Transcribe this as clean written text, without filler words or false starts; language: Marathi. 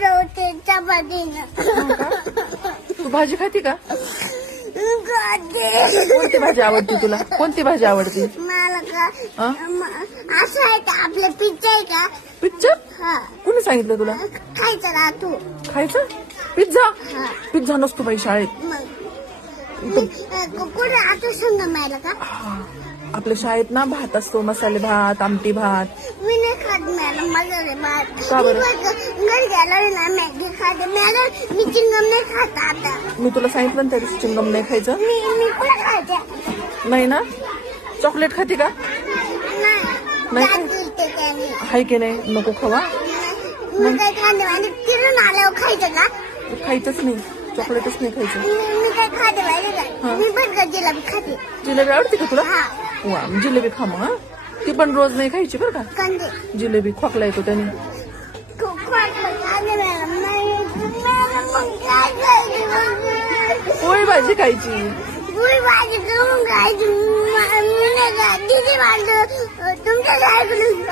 जेवते चपातीनं. तू भाजी खाती का? खाते. कोणती भाजी आवडते तुला? कोणती भाजी आवडते? मला का हा? असं आहे का आपलं पिझ्झा आहे का? पिक्चर? हा कोणी सांगितलं तुला? खायचं ना तू. खायचं? पिझ्झा? हा पिझ्झा नसतो बाई शाळेत. मग मी कुठे आता संग मिळालं का? आपल्या शाळेत ना भात असतो, मसाले भात, आमटी भात. मी नाही खात मॅडम मसाले भात. का बरं? घरी गेलो ना मॅगी खाते मॅडम. मी चिंगम नाही खात आता. मी तुला सांगितलं ना त्या दिवशी चिंगम नाही खायचं. मी कुठे खाते? नाही ना? चॉकलेट खाते का? नाही का? जाते त्याने. हाय की नाही? नको खावा. मी काय खाते आणि फिरून आल्यावर खायचं का? खायचंच नाही, चॉकलेटच नाही खायचं. मी काय खाते माहिती का? मी बर्गर जिलेबी खाते. जिलेबी आवडते का तुला? हा वा, जिलेबी खा मग. ती पण रोज नाही खायची बरं का. कंदे जिलेबी खोकला येतो त्याने. खूप वाटलं आले मॅडम. नाही मॅडम मग काय खायचं? पोळी भाजी खायची. पुरी भाजी करून खायची. मी नाही का दीदी माझं तुमच्या शाळेकडून